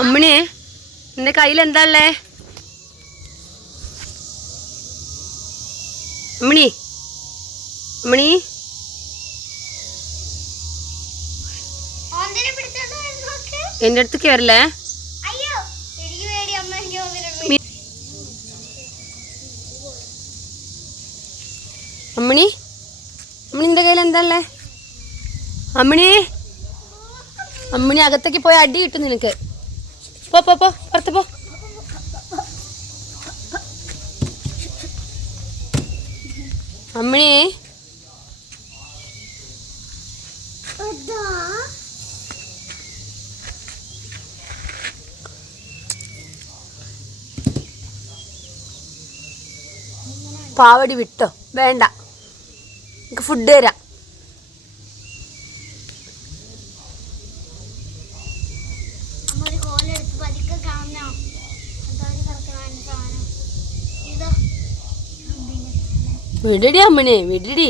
അമ്മണി നിന്റെ കയ്യിൽ എന്താ ഉള്ളേ? അമ്മണി അമ്മണി എന്റെ അടുത്തേക്ക് വരല്ലേ? അമ്മണി അമ്മണി നിന്റെ കയ്യിൽ എന്താ ഉള്ളേ? അമ്മണി അമ്മണി അകത്തേക്ക് പോയി അടി കിട്ടും നിനക്ക്. പോ പോ പോ പുറത്ത് പോ. അമ്മണി പാവടി വിട്ടോ, വേണ്ട, എനിക്ക് ഫുഡ് തരാം. വിടടി അമ്മണി വിടടി.